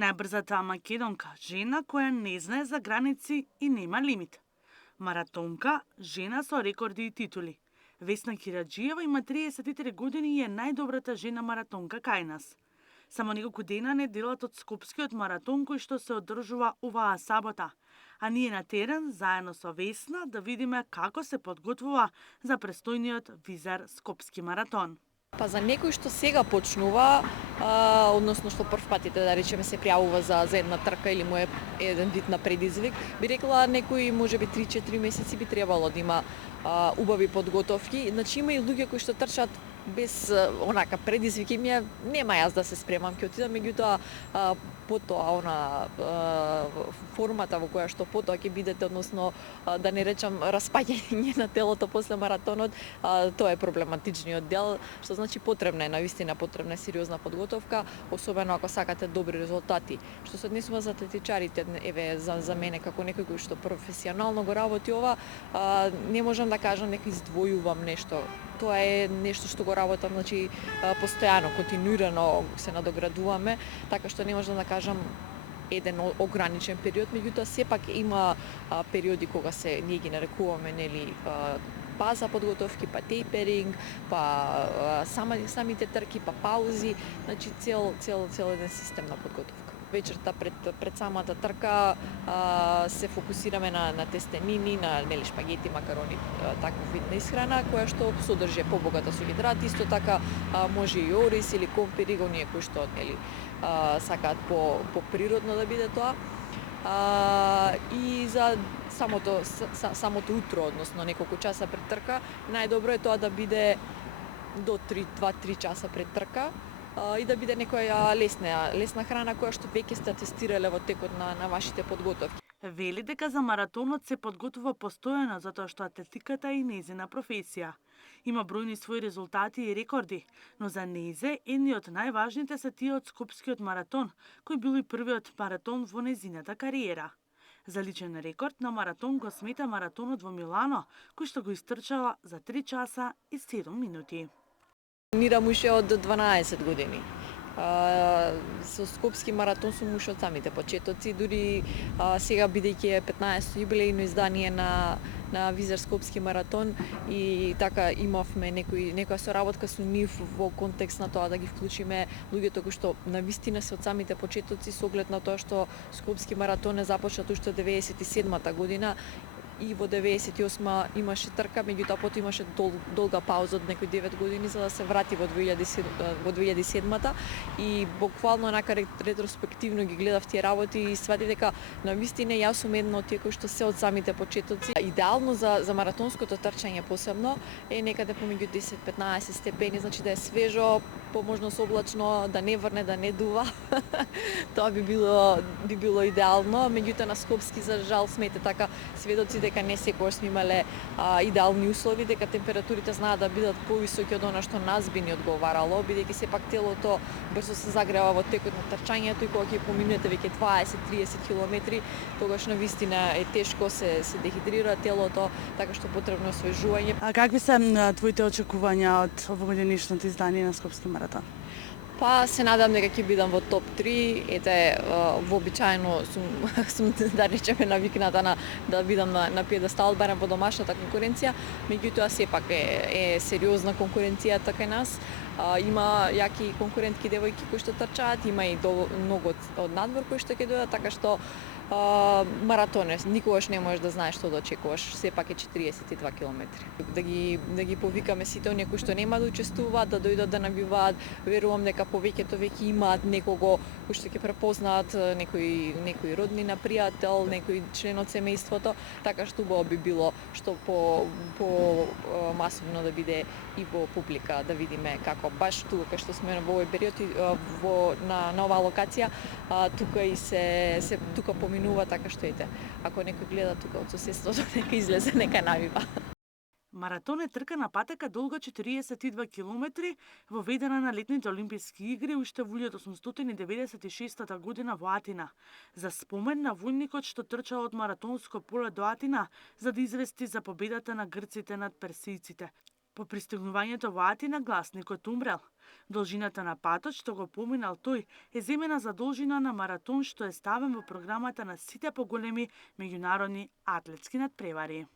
Најбрзата македонка, жена која не знае за граници и нема лимит. Маратонка, жена со рекорди и титули. Весна Кираџиева има 33 години и е најдобрата жена маратонка кај нас. Само неколку дена не делат од Скопскиот маратон кој што се одржува оваа сабота. А ние на терен, заедно со Весна, да видиме како се подготвува за престојниот Визар Скопски маратон. Па за некој што сега почнува, односно што прв пат да речеме се пријавува за една трка или му е еден вид на предизвик, би рекла некои можеби 3-4 месеци би требало да има убави подготовки. Значи има и луѓе кои што трчат без онака предизвики, нема јас да се спремам, ќе отидам, меѓутоа потоа формата во која што потоа ќе бидете, односно да не речам распаѓање на телото после маратонот, тоа е проблематичниот дел, што значи потребна е навистина потребна е сериозна подготовка, особено ако сакате добри резултати. Што се однесува за атлетичарите, еве за мене како некој кој што професионално го работи ова, не можам да кажам дека издвојувам нешто. Тоа е нешто што го работам, значи постојано, континуирано се надоградуваме, така што не можам да кажам еден ограничен период, меѓутоа сепак има периоди кога ние ги нарекуваме нели база подготовки, па тейперинг, па самите трки, па паузи, значи цел еден систем на подготовка. Вечерта пред самата трка се фокусираме на тестенини, на нели шпагети, макарони, таков вид на исхрана која што содржи побогата со хидрати, исто така може и ориз или компири, оние кои што нели сакаат по природно да биде тоа. И за самото утро, односно неколку часа пред трка, најдобро е тоа да биде до 2-3 часа пред трка и да биде некоја лесна храна која што веќе сте тестирале во текот на вашите подготовки. Вели дека за маратонот се подготвува постојано затоа што атлетиката е нејзина професија. Има бројни своји резултати и рекорди, но за нејзе едни од најважните се тие од Скопскиот маратон, кој бил и првиот маратон во нејзината кариера. За личен рекорд на маратон го смета маратонот во Милано, кој што го истрчала за 3 часа и 7 минути. Тренирам уште од 12 години. Со Скопски маратон сум уште од самите почетоци, дури сега бидејќи е 15 јубилејно издание на Визар Скопски маратон и така имавме некоја соработка со нив во контекст на тоа да ги вклучиме луѓето кои што навистина се од самите почетоци со оглед на тоа што Скопски маратон е започнат уште 97-та година и во 98-ма имаше трка, меѓутоа потоа имаше долга пауза од некои 9 години за да се врати во 2007-та и буквално онака ретроспективно ги гледав тие работи и сватив дека навистина јас сум една од тие кои што се од самите почетоци. Идеално за маратонското трчање посебно е некаде помеѓу 10-15 степени, значи да е свежо, поможност облачно, да не врне, да не дува. Тоа би било идеално, меѓутоа на Скопски за жал сме така сведоци дека не секогаш сме имале идеални услови, дека температурите знаат да бидат повисоки од она што нас би ни одговарало, бидејќи сепак телото брзо се загрева во текот на трчањето и кога ќе поминете веќе 20-30 километри, тогаш навистина е тешко, се дехидрира телото, така што потребно е освежување. А какви се твоите очекувања од овогодишното издание на Скопски маратон? Па се надам дека ќе бидам во топ 3. Ете, вообичаено сум да речеме навикната да бидам на пиедестал барем во домашната конкуренција, меѓутоа сепак е сериозна конкуренцијата кај нас. Има јаки конкурентки девојки кои што трчаат, има и многу од надвор кои што ќе дојдат, така што маратон е, никогаш не можеш да знаеш што да очекуваш, сепак е 42 километри. Да ги повикаме сите оние кои што нема да учествуваат, да дојдат да набиваат, верувам дека повеќето веќе имаат некого кој што ќе препознаат, некој роднина, пријател, некој член од семејството, така што убаво би било што по масовно да биде и во публика, да видиме како баш тука кај што сме во овој период на оваа локација, тука и се тука поминува, така што ете, ако некој гледа тука од соседството, нека излезе, нека навива. Маратон е трка на патека долга 42 километри, воведена на летните олимписки игри уште во 1896 година во Атина, за спомен на војникот што трчал од маратонско поле до Атина за да извести за победата на грците над персијците. По пристигнувањето во Атина гласникот умрел. Должината на патот што го поминал тој е земена за должина на маратон што е ставен во програмата на сите поголеми меѓународни атлетски надпревари.